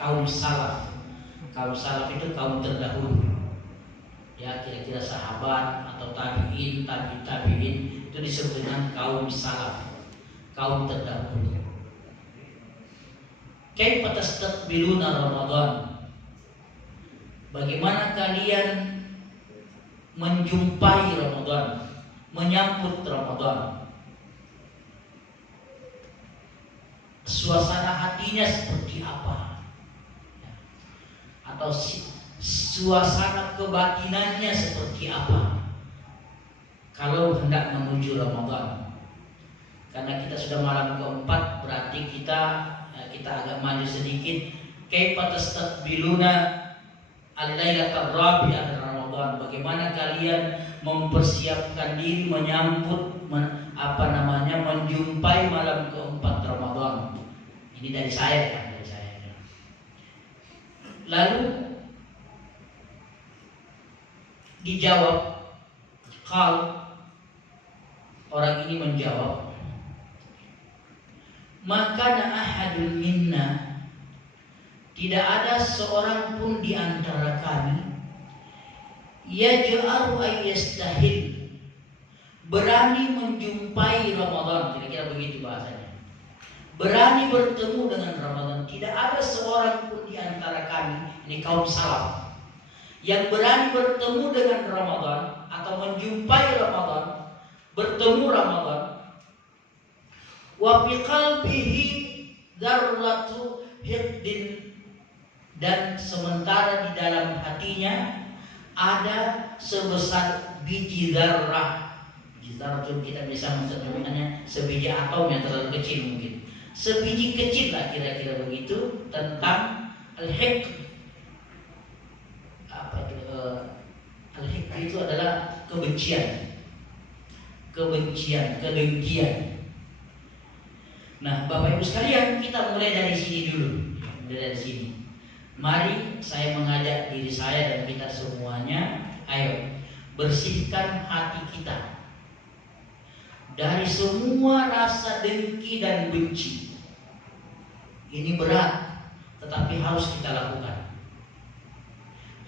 kaum salaf. Kaum salaf itu kaum terdahulu. Ya, kira-kira sahabat atau tabi'in, tabi'in itu disebut dengan kaum salaf, kaum terdahulu. Kaifa tastaqbiluna Ramadan? Bagaimana kalian menjumpai Ramadan, menyambut Ramadan? Suasana hatinya seperti apa? Atau suasana kebatinannya seperti apa kalau hendak menuju Ramadan? Karena kita sudah malam keempat, berarti kita agak maju sedikit. Kaifa tastaqbiluna al-lailatal rabi'ah min Ramadan? Bagaimana kalian mempersiapkan diri menyambut menjumpai malam keempat Ramadan? Ini dari saya kan, dari saya. Lalu dijawab, kalau orang ini menjawab, maka ahadun minna, tidak ada seorang pun di antara kami yaj'alu ayyastahil, berani menjumpai Ramadan. Kira-kira begitu bahasanya. Berani bertemu dengan Ramadan. Tidak ada seorang pun di antara kami, ini kaum salaf, yang berani bertemu dengan Ramadan atau menjumpai Ramadan, bertemu Ramadan, wa fi qalbihi dzarratu hiqdin, dan sementara di dalam hatinya ada sebesar biji zarrah. Biji zarrah itu kita bisa menerjemahkannya sebiji atom yang terlalu kecil mungkin. Sebiji kecil lah kira-kira begitu tentang al-hiqd. Apa itu? Al-hiqd itu adalah kebencian, kedengkian. Nah, Bapak Ibu sekalian, kita mulai dari sini dulu. Mulai dari sini. Mari saya mengajak diri saya dan kita semuanya, ayo bersihkan hati kita dari semua rasa dengki dan benci. Ini berat, tetapi harus kita lakukan.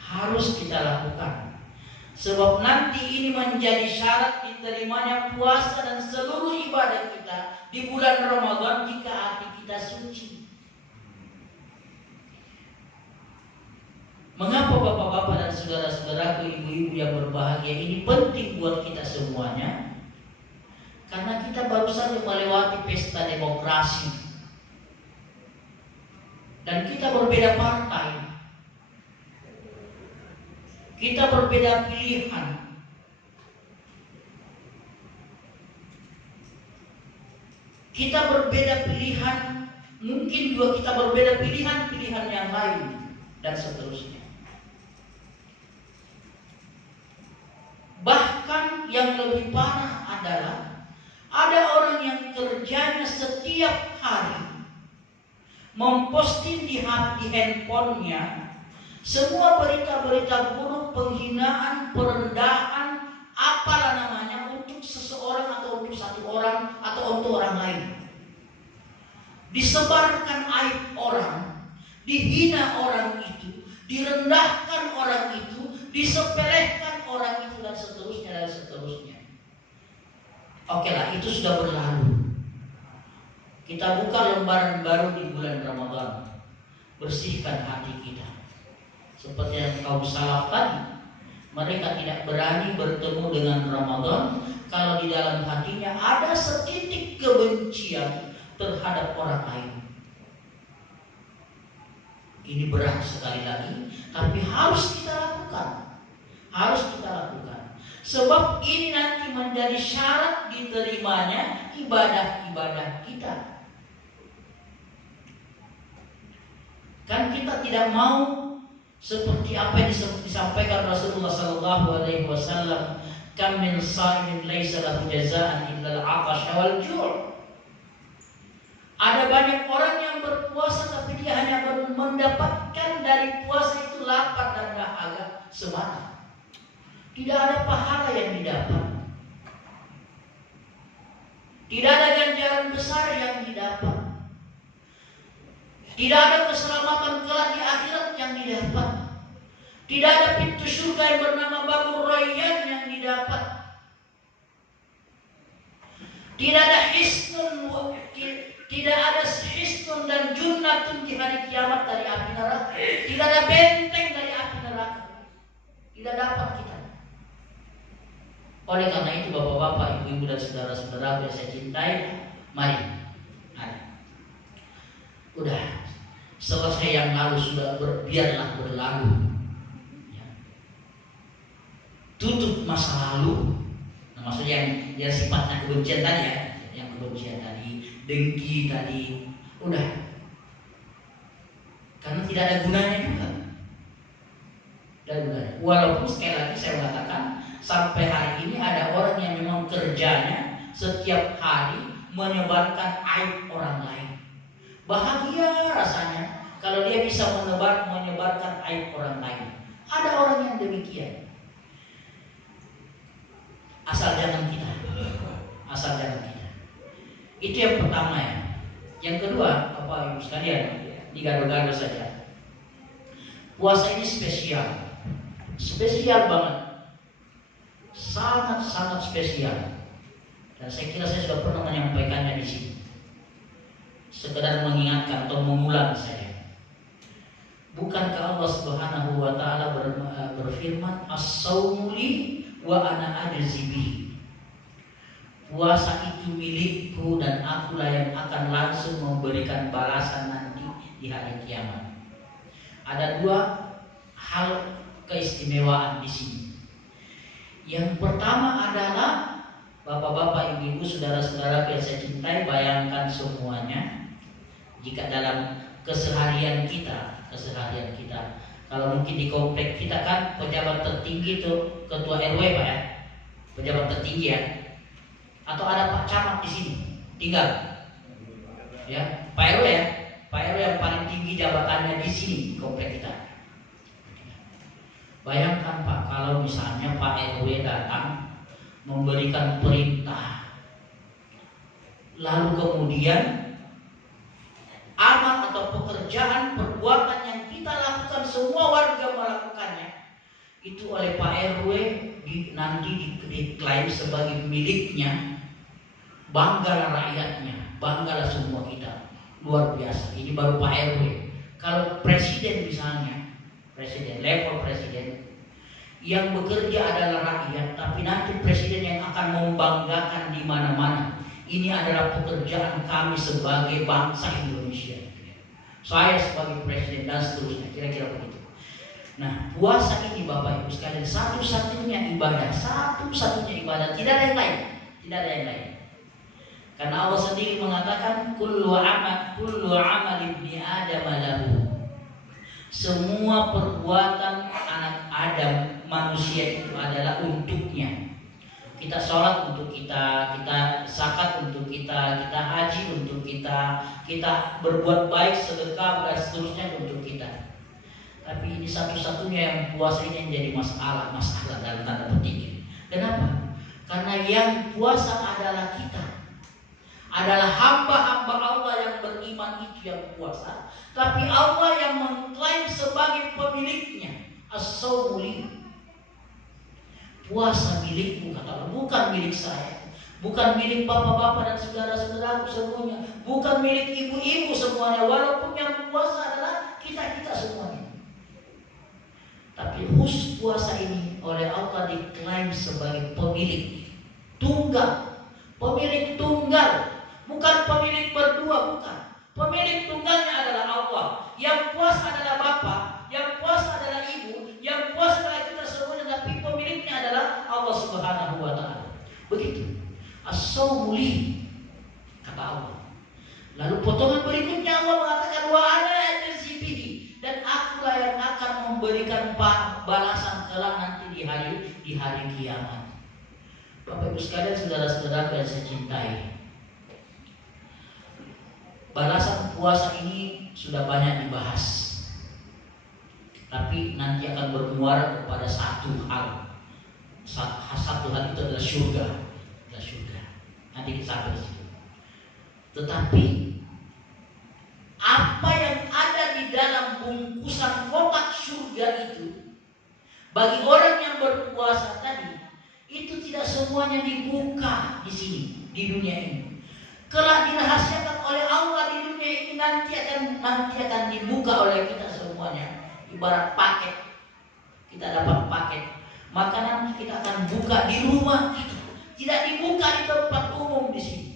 Harus kita lakukan. Sebab nanti ini menjadi syarat diterimanya puasa dan seluruh ibadah kita di bulan Ramadan jika hati kita suci. Mengapa bapak-bapak dan saudara-saudaraku, ibu-ibu yang berbahagia, ini penting buat kita semuanya? Karena kita baru saja melewati pesta demokrasi. Dan kita berbeda partai. Kita berbeda pilihan. Kita berbeda pilihan, mungkin juga kita berbeda pilihan yang lain, dan seterusnya. Bahkan yang lebih parah adalah ada orang yang kerjanya setiap hari memposting di handphonenya semua berita-berita buruk, penghinaan, perendahan, apalah namanya, untuk seseorang atau untuk satu orang atau untuk orang lain. Disebarkan aib orang, dihina orang itu, direndahkan orang itu, disepelekan orang itu, dan seterusnya dan seterusnya. Oke lah, itu sudah berlalu. Kita buka lembaran baru di bulan Ramadan. Bersihkan hati kita. Seperti yang kaum salaf tadi, mereka tidak berani bertemu dengan Ramadan kalau di dalam hatinya ada setitik kebencian terhadap orang lain. Ini berat sekali lagi, tapi harus kita lakukan. Harus kita lakukan. Sebab ini nanti menjadi syarat diterimanya ibadah-ibadah kita. Kan kita tidak mau seperti apa yang disampaikan Rasulullah SAW, kam min sha'imin laisa lahu jazaa'an illa al-'atash wal ju'. Ada banyak orang yang berpuasa tapi dia hanya mendapatkan dari puasa itu lapar dan dahaga semata. Tidak ada pahala yang didapat. Tidak ada ganjaran besar yang didapat. Tidak ada keselamatan kelak didapat. Tidak ada pintu surga yang bernama Babur Rayyan yang didapat. Tidak ada hisnun dan junnatun di hari kiamat dari api neraka. Tidak ada benteng dari api neraka. Tidak dapat kita. Oleh karena itu bapak-bapak, ibu-ibu dan saudara-saudara yang saya cintai, mari. Udah selesai yang lalu, sudah biarlah berlalu. Ya. Tutup masa lalu. Nah, maksudnya yang sifatnya kebencian tadi ya, yang kebencian tadi, dengki tadi, udah. Karena tidak ada gunanya juga. Tidak ada gunanya. Walaupun sekali lagi saya mengatakan, sampai hari ini ada orang yang memang kerjanya setiap hari menyebarkan aib orang lain. Bahagia rasanya kalau dia bisa menyebarkan aib orang lain. Ada orang yang demikian. Asal jangan kita. Itu yang pertama ya. Yang kedua, Bapak Ibu sekalian, digado-gado saja. Puasa ini spesial. Spesial banget. Sangat spesial. Dan saya kira saya sudah pernah menyampaikannya di sini. Sekedar mengingatkan atau mengulang saya. Bukankah Allah Subhanahu wa taala berfirman, "As-saumu li wa ana ajzi bihi." Puasa itu milikku dan akulah yang akan langsung memberikan balasan nanti di hari kiamat. Ada dua hal keistimewaan di sini. Yang pertama adalah bapak-bapak, ibu-ibu, saudara-saudara yang saya cintai, bayangkan semuanya. Jika dalam keseharian kita, kalau mungkin di komplek kita kan pejabat tertinggi itu ketua RW Pak ya, pejabat tertinggi ya, atau ada Pak Camat di sini tinggal, ya Pak RW ya, Pak RW yang paling tinggi jabatannya di sini di komplek kita. Bayangkan Pak, kalau misalnya Pak RW datang memberikan perintah, lalu kemudian amal atau pekerjaan, perbuatan yang kita lakukan, semua warga melakukannya, itu oleh Pak RW nanti diklaim sebagai miliknya. Banggalah rakyatnya, banggalah semua kita. Luar biasa. Ini baru Pak RW. Kalau presiden misalnya, level presiden, yang bekerja adalah rakyat, tapi nanti presiden yang akan membanggakan di mana-mana. Ini adalah pekerjaan kami sebagai bangsa Indonesia. Saya sebagai presiden dan seterusnya, kira-kira begitu. Nah, puasa ini Bapak Ibu sekalian satu-satunya ibadah, tidak ada yang lain. Karena Allah sendiri mengatakan kullu amal ibni Adam lahu. Semua perbuatan anak Adam manusia itu adalah untuknya. Kita sholat untuk kita zakat untuk kita haji untuk kita berbuat baik, sedekah dan seterusnya untuk kita. Tapi ini satu-satunya yang puasa ini yang jadi masalah dalam tanda petik. Kenapa? Karena yang puasa adalah kita, adalah hamba-hamba Allah yang beriman itu yang puasa. Tapi Allah yang mengklaim sebagai pemiliknya, as-saumu li. Puasa milikmu, kata Allah, bukan milik saya, bukan milik bapak-bapak dan saudara-saudaraku semuanya, bukan milik ibu-ibu semuanya, walaupun yang puasa adalah kita semuanya. Tapi khusus puasa ini oleh Allah diklaim sebagai pemilik tunggal, bukan pemilik berdua, bukan. Pemilik tunggalnya adalah Allah. Yang puasa adalah Bapa, yang puasa adalah Ibu, yang puasa adalah kita semuanya, tapi pemiliknya adalah Allah Subhanahu wa taala. Begitu. As-saumu li, kata Allah. Lalu potongan berikutnya Allah mengatakan wa ana ajzi bihi, dan akulah yang akan memberikan balasan kelak nanti di hari kiamat. Bapak Ibu sekalian, saudara-saudara yang saya cintai, balasan puasa ini sudah banyak dibahas, tapi nanti akan bermuara kepada satu hal. Satu hal itu adalah surga. Nanti kita sampai di situ. Tetapi apa yang ada di dalam bungkusan kotak Bagi orang yang berpuasa tadi, itu tidak semuanya dibuka di sini, di dunia ini. Kelak dirahasiakan oleh Allah di dunia ini nanti akan dibuka oleh kita semuanya. Ibarat paket, kita dapat paket, maka nanti kita akan buka di rumah kita. Tidak dibuka di tempat umum di sini.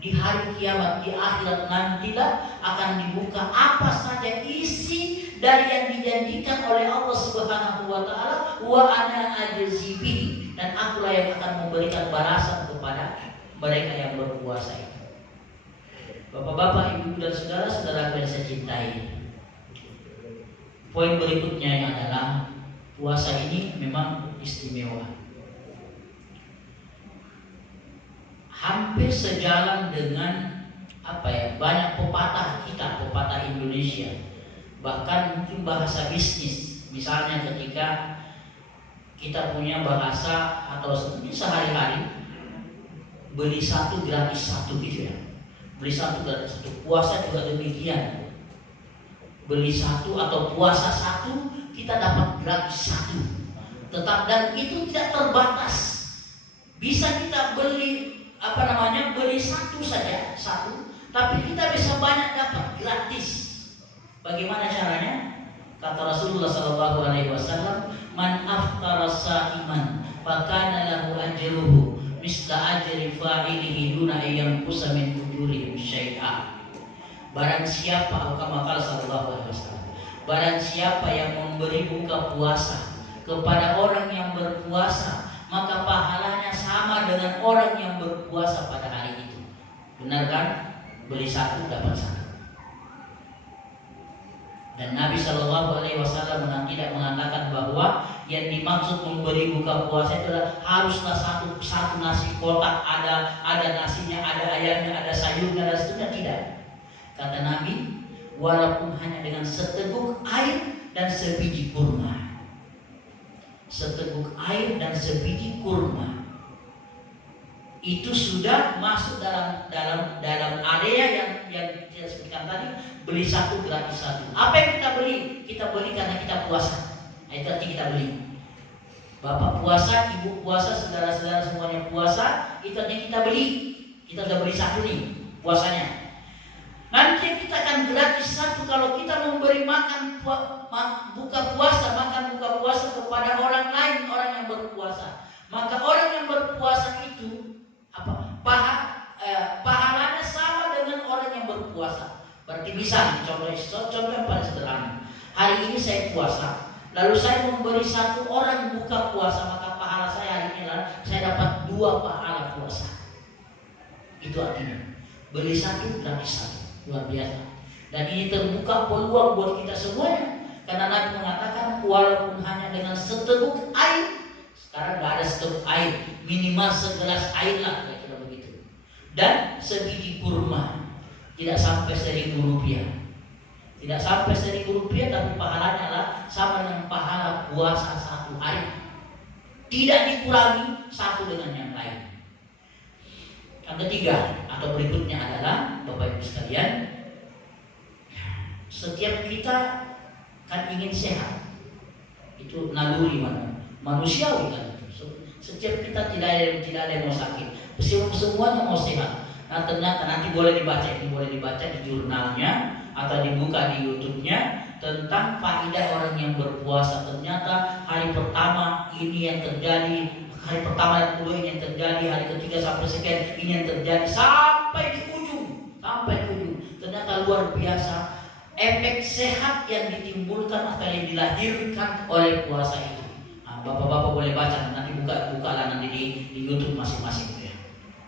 Di hari kiamat, di akhirat nantilah akan dibuka apa saja isi dari yang dijanjikan oleh Allah Subhanahu wa taala, wa ana ajzi bihi, dan akulah yang akan memberikan balasan kepada mereka yang berpuasa itu. Bapak-bapak, ibu dan saudara-saudara yang saya cintai, poin berikutnya adalah puasa ini memang istimewa. Hampir sejalan dengan banyak pepatah kita, pepatah Indonesia, bahkan mungkin bahasa bisnis. Misalnya ketika kita punya bahasa atau sehari-hari, beli satu gratis satu gitu ya, beli satu gratis satu. Puasa juga demikian, beli satu atau puasa satu kita dapat gratis satu. Dan itu tidak terbatas, bisa kita beli beli satu saja, tapi kita bisa banyak dapat gratis. Bagaimana caranya? Kata Rasulullah SAW, man aftara sa'iman fakana lahu ajruhu misla ajri fa'ilihi duna ayyanqusa min ujurihim syai'a. Barang siapa, barang siapa yang memberi buka puasa kepada orang yang berpuasa, maka pahalanya sama dengan orang yang berpuasa pada hari itu. Benar kan? Beli satu dapat satu. Dan Nabi SAW tidak mengatakan bahwa yang dimaksud memberi buka puasa itu adalah haruslah satu nasi kotak, ada nasinya, ada ayamnya, ada sayurnya, dan seterusnya. Tidak. Kata Nabi, walaupun hanya dengan seteguk air dan sebiji kurma. Seteguk air dan sebiji kurma itu sudah masuk dalam area yang kita sebutkan tadi, beli satu gratis satu. Apa yang kita beli? Kita beli karena kita puasa. Nah, itu arti kita beli. Bapak puasa, ibu puasa, saudara-saudara semuanya puasa, itu artinya kita beli. Kita sudah beli satu nih puasanya. Nanti kita akan gratis satu kalau kita memberi makan buka puasa kepada orang lain, orang yang berpuasa. Maka orang yang berpuasa itu pahalanya sama dengan orang yang berpuasa. Berarti bisa contoh yang paling sederhana. Hari ini saya puasa, lalu saya memberi satu orang buka puasa, maka pahala saya hari ini adalah saya dapat 2 pahala puasa. Itu artinya beli satu gratis satu. Luar biasa. Dan ini terbuka peluang buat kita semuanya. Karena Nabi mengatakan walaupun hanya dengan seteguk air, sekarang nggak ada seteguk air, minimal segelas air lah, kira-kira begitu. Dan sebiji kurma, tidak sampai Rp1.000. Tidak sampai Rp1.000, tapi pahalanya lah sama dengan pahala puasa satu hari. Tidak dikurangi satu dengan yang lain. Yang ketiga atau berikutnya adalah, Bapak Ibu sekalian, setiap kita kan ingin sehat. Itu naluri manusiawi kan. Setiap kita tidak ada yang mau sakit. Semuanya mau sehat. Nah, ternyata nanti boleh dibaca di jurnalnya atau dibuka di YouTube-nya tentang faedah orang yang berpuasa. Ternyata hari pertama ini yang terjadi, hari pertama dan kedua ini yang terjadi, hari ketiga sampai sekian ini yang terjadi, sampai di ujung. Ternyata luar biasa efek sehat yang ditimbulkan atau yang dilahirkan oleh puasa itu. Nah, bapak-bapak boleh baca, nanti buka lah nanti di YouTube masing-masing ya.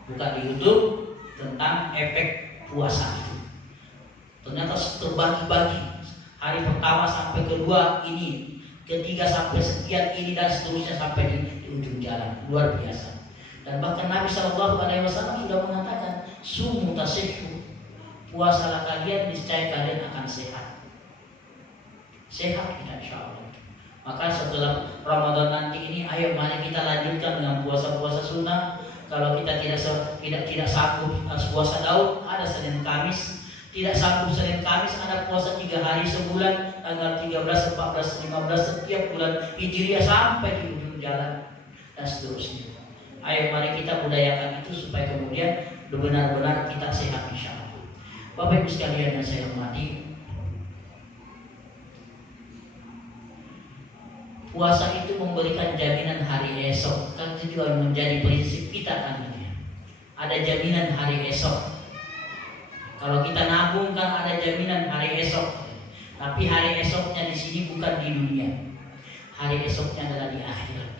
Buka di YouTube tentang efek puasa itu. Ternyata terbagi-bagi. Hari pertama sampai kedua ini, ketiga sampai sekian ini, dan seterusnya sampai di ujung jalan. Luar biasa. Dan bahkan Nabi SAW sudah mengatakan, sumu tasihhu, puasalah kalian, niscaya kalian akan sehat. Sehat kita insyaallah. Maka setelah Ramadan nanti ini, ayo mari kita lanjutkan dengan puasa-puasa sunnah. Kalau kita tidak sanggup puasa Daud, ada Senin Kamis. Tidak sanggup Senin Kamis Anda puasa 3 hari sebulan, tanggal 13, 14, 15 setiap bulan Hijriah sampai di ujung jalan dan seterusnya. Ayo mari kita budayakan itu supaya kemudian benar-benar kita sehat insya Allah. Bapak Ibu sekalian yang saya hormati, puasa itu memberikan jaminan hari esok. Kan itu juga menjadi prinsip kita kan. Ada jaminan hari esok. Kalau kita nabung kan ada jaminan hari esok. Tapi hari esoknya di sini bukan di dunia. Hari esoknya adalah di akhirat.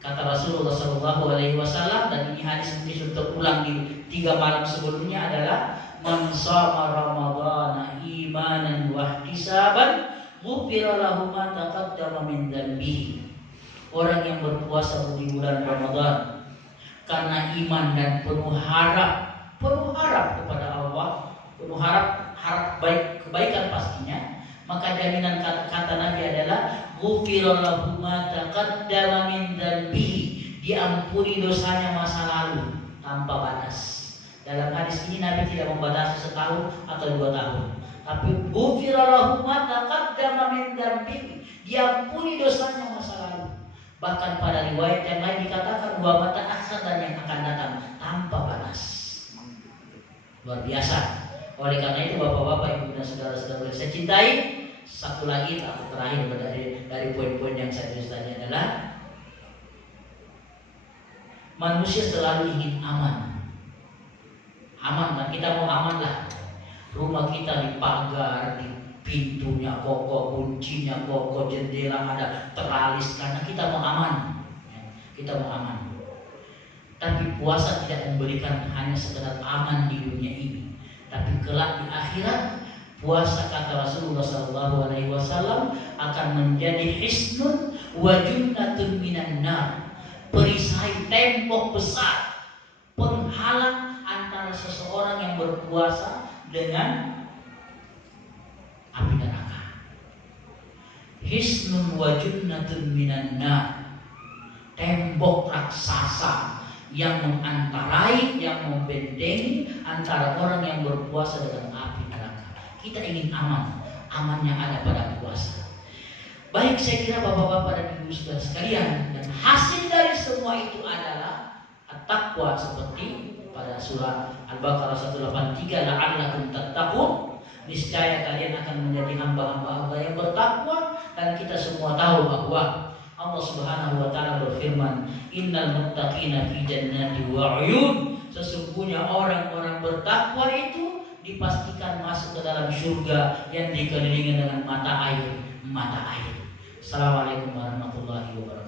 Kata Rasulullah SAW, dan ini hadis ini sudah terulang di 3 malam sebelumnya adalah man shama ramadhana imanan wa ihtisaban ghufira lahu ma taqaddama min dhanbihi. Orang yang berpuasa di bulan Ramadan karena iman dan penuh harap kepada Allah, penuh harap baik kebaikan pastinya, maka jaminan kata Nabi adalah ghufira lahu ma taqaddama min dhanbihi, diampuni dosanya masa lalu tanpa batas. Dalam hadis ini Nabi tidak membatasi setahun atau 2 tahun, tapi ghufira lahu ma taqaddama min dhanbihi, diampuni dosanya masa lalu. Bahkan pada riwayat yang lain dikatakan wa ma ta'akhkhar, dan yang akan datang tanpa batas. Luar biasa. Oleh karena itu bapak-bapak, ibu dan saudara-saudara saya cintai, satu lagi terakhir dari poin-poin yang saya tulis tadi adalah manusia selalu ingin aman. Aman kan, kita mau aman lah. Rumah kita dipagar, di pintunya kokoh, kuncinya kokoh, jendela ada teralis, karena kita mau aman. Kita mau aman. Tapi puasa tidak memberikan hanya sekedar aman di dunia ini, tapi kelak di akhirat puasa, kata Rasulullah SAW, akan menjadi hisnun wa junnatun minan nar, perisai tembok besar penghalang antara seseorang yang berpuasa dengan api neraka. Hisnun wa junnatun minan nar, tembok raksasa yang mengantarai, yang membentengi antara orang yang berpuasa dengan api neraka. Kita ingin aman, aman yang ada pada puasa. Baik, saya kira bapak-bapak dan ibu saudara sekalian, dan hasil dari semua itu adalah at-taqwa, seperti pada surah Al-Baqarah 183, la'allakum tattaqun, niscaya kalian akan menjadi hamba-hamba Allah yang bertakwa. Dan kita semua tahu bahwa Allah Subhanahu wa taala berfirman, innal muttaqina fi jannati wa 'uyun, sesungguhnya orang-orang bertakwa itu dipastikan masuk ke dalam surga yang dikelilingi dengan mata air. Assalamualaikum warahmatullahi wabarakatuh.